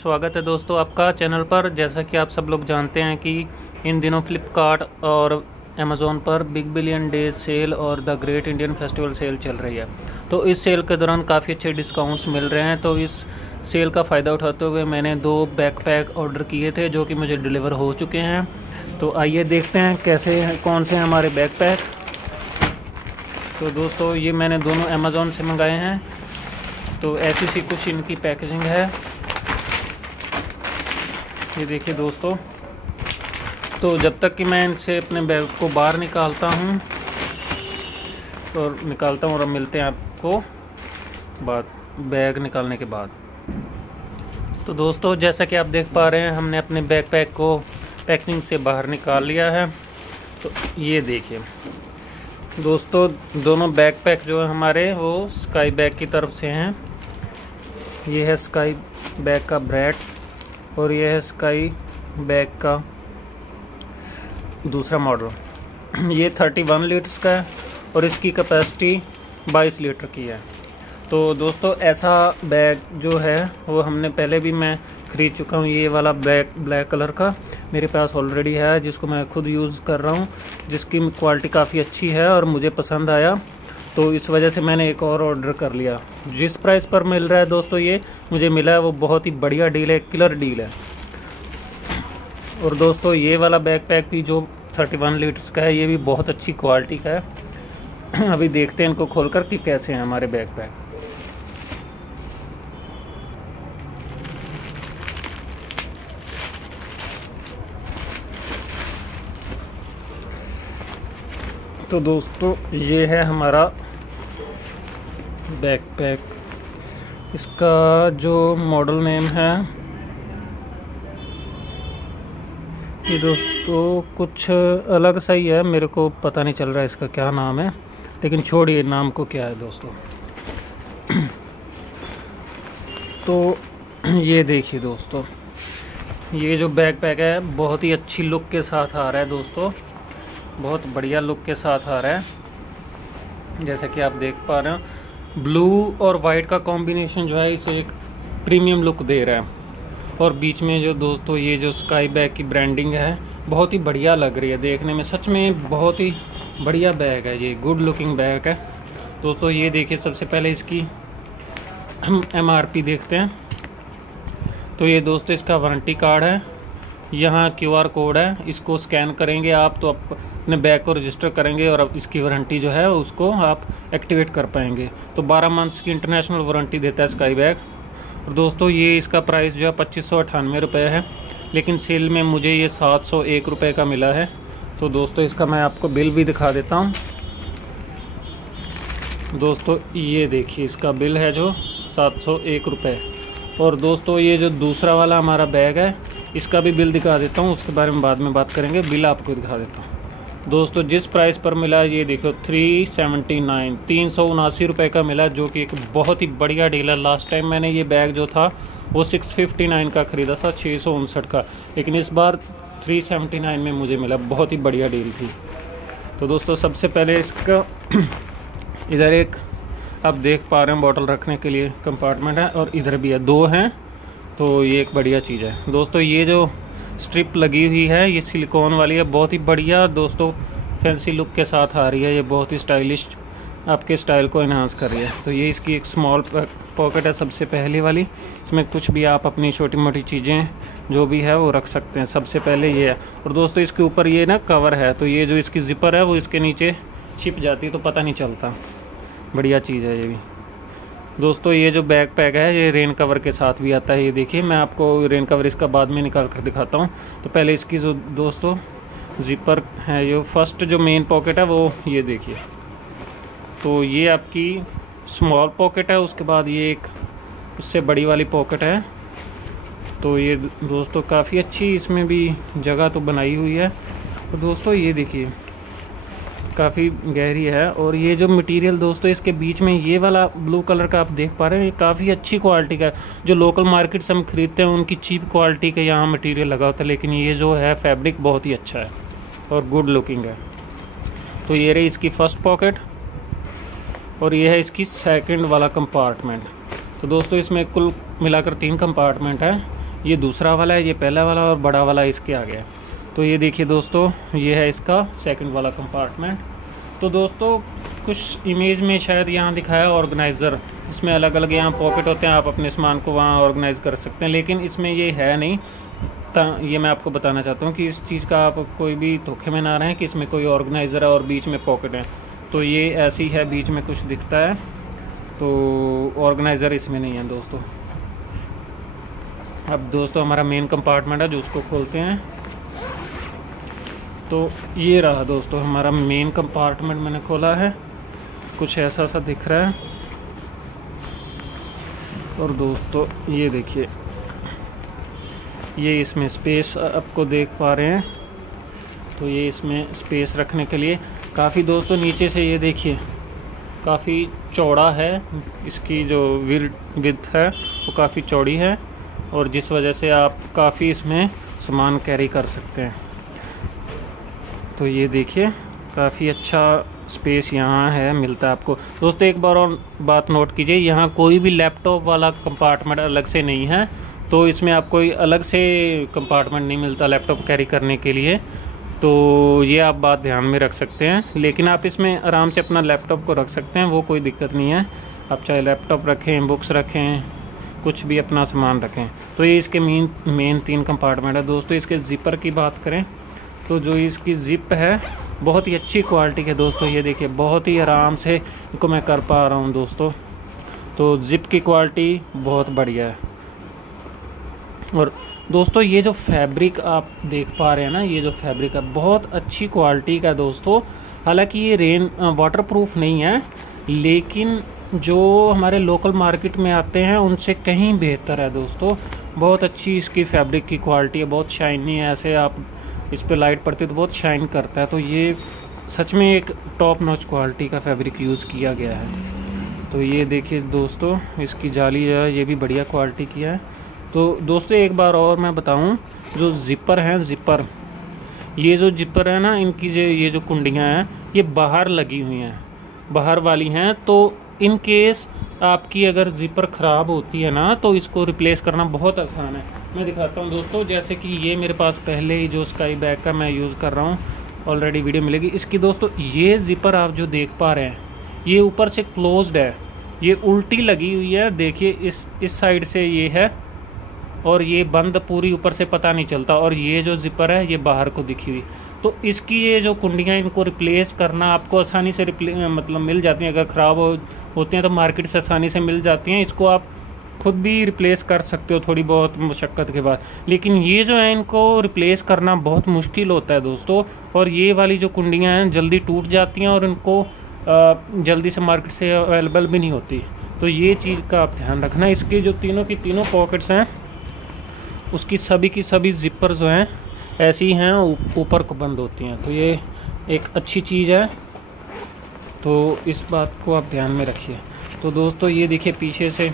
स्वागत है दोस्तों आपका चैनल पर। जैसा कि आप सब लोग जानते हैं कि इन दिनों फ्लिपकार्ट और अमेज़ोन पर बिग बिलियन डेज सेल और the great Indian festival sale चल रही है। तो इस सेल के दौरान काफ़ी अच्छे डिस्काउंट्स मिल रहे हैं। तो इस सेल का फ़ायदा उठाते हुए मैंने 2 बैकपैक ऑर्डर किए थे जो कि मुझे डिलीवर हो चुके हैं। तो आइए देखते हैं कैसे कौन से हैं हमारे बैकपैक। तो दोस्तों ये मैंने दोनों अमेज़ोन से मंगाए हैं। तो ऐसी सी कुछ इनकी पैकेजिंग है, ये देखिए दोस्तों। तो जब तक कि मैं इनसे अपने बैग को बाहर निकालता हूँ और मिलते हैं आपको बैग निकालने के बाद। तो दोस्तों जैसा कि आप देख पा रहे हैं हमने अपने बैकपैक को पैकिंग से बाहर निकाल लिया है। तो ये देखिए दोस्तों, दोनों बैकपैक जो है हमारे वो स्काई बैग की तरफ से हैं। ये है स्काई बैग का ब्रांड और ये है स्काई बैग का दूसरा मॉडल। ये 31 लीटर्स का है और इसकी कैपेसिटी 22 लीटर की है। तो दोस्तों ऐसा बैग जो है वो हमने पहले भी मैं ख़रीद चुका हूँ। ये वाला बैग ब्लैक कलर का मेरे पास ऑलरेडी है, जिसको मैं खुद यूज़ कर रहा हूँ, जिसकी क्वालिटी काफ़ी अच्छी है और मुझे पसंद आया। तो इस वजह से मैंने एक और ऑर्डर कर लिया। जिस प्राइस पर मिल रहा है दोस्तों ये मुझे मिला है वो बहुत ही बढ़िया डील है, किलर डील है। और दोस्तों ये वाला बैकपैक भी जो 31 लीटर्स का है ये भी बहुत अच्छी क्वालिटी का है। अभी देखते हैं इनको खोलकर कि कैसे हैं हमारे बैकपैक। तो दोस्तों ये है हमारा बैकपैक। इसका जो मॉडल नेम है ये दोस्तों कुछ अलग सा ही है, मेरे को पता नहीं चल रहा है इसका क्या नाम है, लेकिन छोड़िए नाम को क्या है दोस्तों। तो ये देखिए दोस्तों, ये जो बैकपैक है बहुत ही अच्छी लुक के साथ आ रहा है दोस्तों, बहुत बढ़िया लुक के साथ आ रहा है। जैसे कि आप देख पा रहे हैं ब्लू और वाइट का कॉम्बिनेशन जो है इसे एक प्रीमियम लुक दे रहा है। और बीच में जो दोस्तों ये जो स्काई बैग की ब्रांडिंग है बहुत ही बढ़िया लग रही है देखने में। सच में बहुत ही बढ़िया बैग है, ये गुड लुकिंग बैग है दोस्तों। ये देखिए सबसे पहले इसकी हम MRP देखते हैं। तो ये दोस्तों इसका वारंटी कार्ड है, यहाँ QR कोड है, इसको स्कैन करेंगे आप तो अपने बैग को रजिस्टर करेंगे और अब इसकी वारंटी जो है उसको आप एक्टिवेट कर पाएंगे। तो 12 मंथ्स की इंटरनेशनल वारंटी देता है स्काई बैग। और दोस्तों ये इसका प्राइस जो है 2598 रुपये है, लेकिन सेल में मुझे ये 701 रुपये का मिला है। तो दोस्तों इसका मैं आपको बिल भी दिखा देता हूँ। दोस्तों ये देखिए इसका बिल है जो 701 रुपये। और दोस्तों ये जो दूसरा वाला हमारा बैग है इसका भी बिल दिखा देता हूँ, उसके बारे में बाद में बात करेंगे। बिल आपको दिखा देता हूँ दोस्तों। जिस प्राइस पर मिला ये देखो 379 रुपये का मिला, जो कि एक बहुत ही बढ़िया डील है। लास्ट टाइम मैंने ये बैग जो था वो 659 का ख़रीदा था, 659 का, लेकिन इस बार 379 में मुझे मिला, बहुत ही बढ़िया डील थी। तो दोस्तों सबसे पहले इसका इधर एक आप देख पा रहे हैं बॉटल रखने के लिए कंपार्टमेंट है और इधर भी है, 2 हैं। तो ये एक बढ़िया चीज़ है दोस्तों। ये जो स्ट्रिप लगी हुई है ये सिलिकॉन वाली है, बहुत ही बढ़िया दोस्तों, फैंसी लुक के साथ आ रही है। ये बहुत ही स्टाइलिश आपके स्टाइल को एनहांस कर रही है। तो ये इसकी एक स्मॉल पॉकेट है सबसे पहली वाली, इसमें कुछ भी आप अपनी छोटी मोटी चीज़ें जो भी है वो रख सकते हैं। सबसे पहले ये है। और दोस्तों इसके ऊपर ये ना कवर है, तो ये जो इसकी ज़िपर है वो इसके नीचे छिप जाती है तो पता नहीं चलता, बढ़िया चीज़ है ये भी दोस्तों। ये जो बैकपैक है ये रेन कवर के साथ भी आता है। ये देखिए मैं आपको रेन कवर इसका बाद में निकाल कर दिखाता हूँ। तो पहले इसकी जो दोस्तों ज़िपर है, ये फर्स्ट जो मेन पॉकेट है वो ये देखिए। तो ये आपकी स्मॉल पॉकेट है, उसके बाद ये एक उससे बड़ी वाली पॉकेट है। तो ये दोस्तों काफ़ी अच्छी इसमें भी जगह तो बनाई हुई है। तो दोस्तों ये देखिए काफ़ी गहरी है। और ये जो मटेरियल दोस्तों इसके बीच में ये वाला ब्लू कलर का आप देख पा रहे हैं, ये काफ़ी अच्छी क्वालिटी का है। जो लोकल मार्केट से हम खरीदते हैं उनकी चीप क्वालिटी का यहाँ मटेरियल लगा होता है, लेकिन ये जो है फैब्रिक बहुत ही अच्छा है और गुड लुकिंग है। तो ये रही इसकी फर्स्ट पॉकेट और ये है इसकी सेकंड वाला कंपार्टमेंट। तो दोस्तों इसमें कुल मिलाकर 3 कंपार्टमेंट है। ये दूसरा वाला है, ये पहला वाला और बड़ा वाला इसके आगे है। तो ये देखिए दोस्तों, ये है इसका सेकंड वाला कंपार्टमेंट। तो दोस्तों कुछ इमेज में शायद यहाँ दिखाया ऑर्गेनाइज़र, इसमें अलग अलग यहाँ पॉकेट होते हैं, आप अपने सामान को वहाँ ऑर्गेनाइज़ कर सकते हैं, लेकिन इसमें ये है नहीं। ये मैं आपको बताना चाहता हूँ कि इस चीज़ का आप कोई भी धोखे में ना रहें कि इसमें कोई ऑर्गेनाइज़र है और बीच में पॉकेट है। तो ये ऐसी है, बीच में कुछ दिखता है, तो ऑर्गेनाइज़र इसमें नहीं है दोस्तों। अब दोस्तों हमारा मेन कंपार्टमेंट है जो उसको खोलते हैं। तो ये रहा दोस्तों हमारा मेन कंपार्टमेंट, मैंने खोला है, कुछ ऐसा सा दिख रहा है। और दोस्तों ये देखिए, ये इसमें स्पेस आपको देख पा रहे हैं। तो ये इसमें स्पेस रखने के लिए काफ़ी दोस्तों नीचे से ये देखिए काफ़ी चौड़ा है, इसकी जो विड्थ है वो काफ़ी चौड़ी है, और जिस वजह से आप काफ़ी इसमें सामान कैरी कर सकते हैं। तो ये देखिए काफ़ी अच्छा स्पेस यहाँ है, मिलता है आपको। दोस्तों एक बार और बात नोट कीजिए, यहाँ कोई भी लैपटॉप वाला कंपार्टमेंट अलग से नहीं है। तो इसमें आपको अलग से कंपार्टमेंट नहीं मिलता लैपटॉप कैरी करने के लिए, तो ये आप बात ध्यान में रख सकते हैं। लेकिन आप इसमें आराम से अपना लैपटॉप को रख सकते हैं, वो कोई दिक्कत नहीं है। आप चाहे लैपटॉप रखें, बुक्स रखें, कुछ भी अपना सामान रखें। तो ये इसके मेन 3 कंपार्टमेंट है दोस्तों। इसके ज़िपर की बात करें तो जो इसकी ज़िप है बहुत ही अच्छी क्वालिटी के दोस्तों, ये देखिए बहुत ही आराम से इनको मैं कर पा रहा हूँ दोस्तों। तो ज़िप की क्वालिटी बहुत बढ़िया है। और दोस्तों ये जो फैब्रिक आप देख पा रहे हैं ना, ये जो फैब्रिक है बहुत अच्छी क्वालिटी का दोस्तों। हालांकि ये वाटरप्रूफ नहीं है, लेकिन जो हमारे लोकल मार्केट में आते हैं उनसे कहीं बेहतर है दोस्तों। बहुत अच्छी इसकी फैब्रिक की क्वालिटी है, बहुत शाइनी है, ऐसे आप इस पर लाइट पड़ती है तो बहुत शाइन करता है। तो ये सच में एक टॉप नॉच क्वालिटी का फैब्रिक यूज़ किया गया है। तो ये देखिए दोस्तों, इसकी जाली है ये भी बढ़िया क्वालिटी की है। तो दोस्तों एक बार और मैं बताऊं, जो ज़िपर हैं, ज़िपर ये जो ज़िपर है ना, इनकी ये जो कुंडियां हैं ये बाहर लगी हुई हैं, बाहर वाली हैं। तो इन केस आपकी अगर ज़िपर ख़राब होती है ना, तो इसको रिप्लेस करना बहुत आसान है। मैं दिखाता हूं दोस्तों, जैसे कि ये मेरे पास पहले ही जो स्काई बैग का मैं यूज़ कर रहा हूं, ऑलरेडी वीडियो मिलेगी इसकी दोस्तों। ये ज़िपर आप जो देख पा रहे हैं ये ऊपर से क्लोज्ड है, ये उल्टी लगी हुई है, देखिए इस साइड से ये है और ये बंद पूरी ऊपर से पता नहीं चलता, और ये जो ज़िपर है ये बाहर को दिखी हुई। तो इसकी ये जो कुंडियाँ, इनको रिप्लेस करना आपको आसानी से मतलब मिल जाती हैं। अगर ख़राब होती हैं तो मार्केट से आसानी से मिल जाती हैं। इसको आप खुद भी रिप्लेस कर सकते हो थोड़ी बहुत मशक्क़त के बाद, लेकिन ये जो है इनको रिप्लेस करना बहुत मुश्किल होता है दोस्तों। और ये वाली जो कुंडियाँ हैं जल्दी टूट जाती हैं और इनको जल्दी से मार्केट से अवेलेबल भी नहीं होती। तो ये चीज़ का आप ध्यान रखना। इसके जो तीनों की तीनों पॉकेट्स हैं उसकी सभी की सभी ज़िपर जो हैं ऐसी हैं, ऊपर को बंद होती हैं। तो ये एक अच्छी चीज़ है, तो इस बात को आप ध्यान में रखिए। तो दोस्तों ये देखिए पीछे से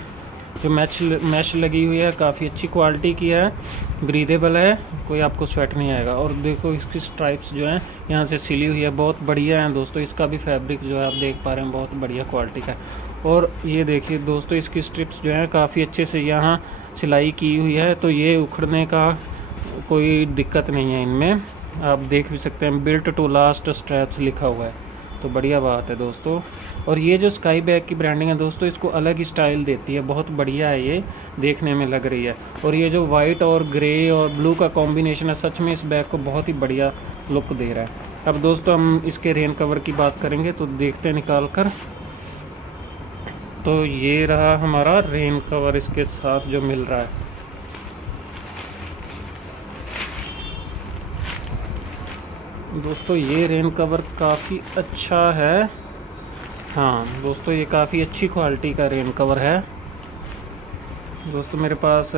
जो मैश लगी हुई है काफ़ी अच्छी क्वालिटी की है, ब्रीदेबल है, कोई आपको स्वेट नहीं आएगा। और देखो इसकी स्ट्राइप्स जो हैं यहाँ से सिली हुई है, बहुत बढ़िया है दोस्तों। इसका भी फैब्रिक जो है आप देख पा रहे हैं बहुत बढ़िया क्वालिटी का है। और ये देखिए दोस्तों इसकी स्ट्रिप्स जो हैं काफ़ी अच्छे से यहाँ सिलाई की हुई है, तो ये उखड़ने का कोई दिक्कत नहीं है इनमें। आप देख भी सकते हैं बिल्ट टू लास्ट स्ट्रैप्स लिखा हुआ है, तो बढ़िया बात है दोस्तों। और ये जो स्काई बैग की ब्रांडिंग है दोस्तों, इसको अलग ही स्टाइल देती है, बहुत बढ़िया है ये देखने में लग रही है। और ये जो वाइट और ग्रे और ब्लू का कॉम्बिनेशन है सच में इस बैग को बहुत ही बढ़िया लुक दे रहा है। अब दोस्तों हम इसके रेन कवर की बात करेंगे, तो देखते हैं निकाल कर। तो ये रहा हमारा रेन कवर इसके साथ जो मिल रहा है। दोस्तों ये रेन कवर काफ़ी अच्छा है। हाँ दोस्तों ये काफ़ी अच्छी क्वालिटी का रेन कवर है दोस्तों। मेरे पास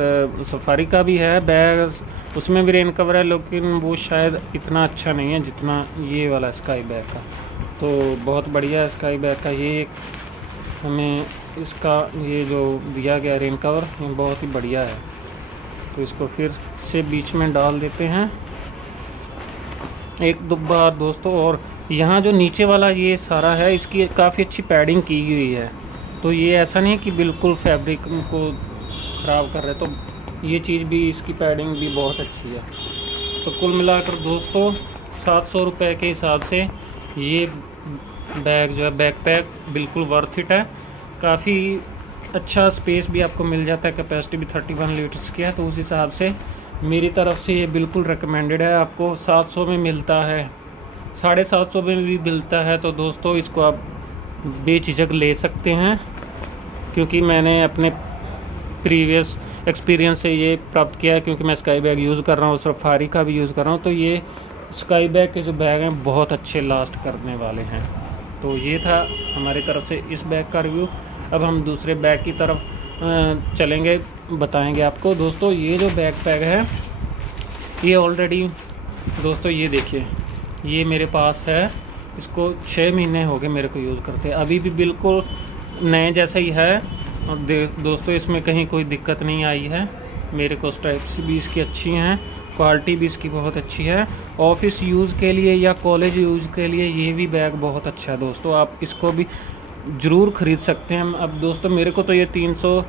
सफारी का भी है बैग, उसमें भी रेन कवर है, लेकिन वो शायद इतना अच्छा नहीं है जितना ये वाला स्काई बैग का। तो बहुत बढ़िया है स्काई बैग का ये। हमें इसका ये जो दिया गया रेन कवर ये बहुत ही बढ़िया है। तो इसको फिर से बीच में डाल देते हैं एक दो बार दोस्तों। और यहाँ जो नीचे वाला ये सारा है इसकी काफ़ी अच्छी पैडिंग की हुई है, तो ये ऐसा नहीं कि बिल्कुल फैब्रिक को ख़राब कर रहे। तो ये चीज़ भी, इसकी पैडिंग भी बहुत अच्छी है। तो कुल मिलाकर दोस्तों 700 रुपये के हिसाब से ये बैग जो है बैकपैक बिल्कुल वर्थ इट है। काफ़ी अच्छा स्पेस भी आपको मिल जाता है, कैपेसिटी भी 31 लीटर्स की है। तो उस हिसाब से मेरी तरफ से ये बिल्कुल रिकमेंडेड है। आपको 700 में मिलता है, 750 में भी मिलता है। तो दोस्तों इसको आप बेझिझक ले सकते हैं, क्योंकि मैंने अपने प्रीवियस एक्सपीरियंस से ये प्राप्त किया है, क्योंकि मैं स्काई बैग यूज़ कर रहा हूँ, सफारी का भी यूज़ कर रहा हूँ। तो ये स्काई बैग के जो बैग हैं बहुत अच्छे लास्ट करने वाले हैं। तो ये था हमारी तरफ से इस बैग का रिव्यू। अब हम दूसरे बैग की तरफ चलेंगे, बताएंगे आपको। दोस्तों ये जो बैकपैक है ये ऑलरेडी दोस्तों ये देखिए, ये मेरे पास है, इसको 6 महीने हो गए मेरे को यूज़ करते, अभी भी बिल्कुल नए जैसा ही है। और दोस्तों इसमें कहीं कोई दिक्कत नहीं आई है। मेरे को स्ट्रैप्स भी इसकी अच्छी हैं, क्वालिटी भी इसकी बहुत अच्छी है। ऑफिस यूज़ के लिए या कॉलेज यूज़ के लिए ये भी बैग बहुत अच्छा है दोस्तों, आप इसको भी ज़रूर ख़रीद सकते हैं। अब दोस्तों मेरे को तो ये 300,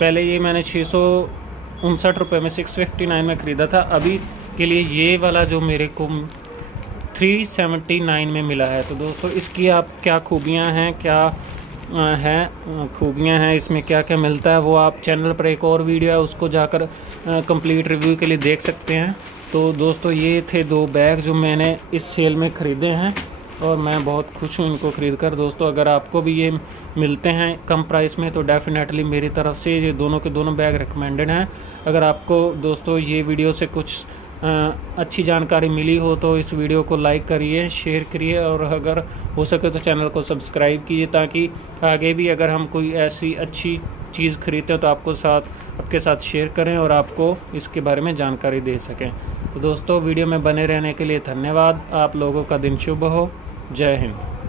पहले ये मैंने 659 रुपये में 659 में ख़रीदा था। अभी के लिए ये वाला जो मेरे को 379 में मिला है। तो दोस्तों इसकी आप क्या खूबियाँ हैं, क्या खूबियाँ हैं इसमें, क्या क्या मिलता है, वो आप चैनल पर एक और वीडियो है उसको जाकर कंप्लीट रिव्यू के लिए देख सकते हैं। तो दोस्तों ये थे 2 बैग जो मैंने इस सेल में ख़रीदे हैं और मैं बहुत खुश हूँ इनको ख़रीद कर। दोस्तों अगर आपको भी ये मिलते हैं कम प्राइस में तो डेफ़िनेटली मेरी तरफ से ये दोनों के दोनों बैग रिकमेंडेड हैं। अगर आपको दोस्तों ये वीडियो से कुछ अच्छी जानकारी मिली हो तो इस वीडियो को लाइक करिए, शेयर करिए और अगर हो सके तो चैनल को सब्सक्राइब कीजिए, ताकि आगे भी अगर हम कोई ऐसी अच्छी चीज़ खरीदते हैं तो आपके साथ शेयर करें और आपको इसके बारे में जानकारी दे सकें। तो दोस्तों वीडियो में बने रहने के लिए धन्यवाद। आप लोगों का दिन शुभ हो। जय हिंद।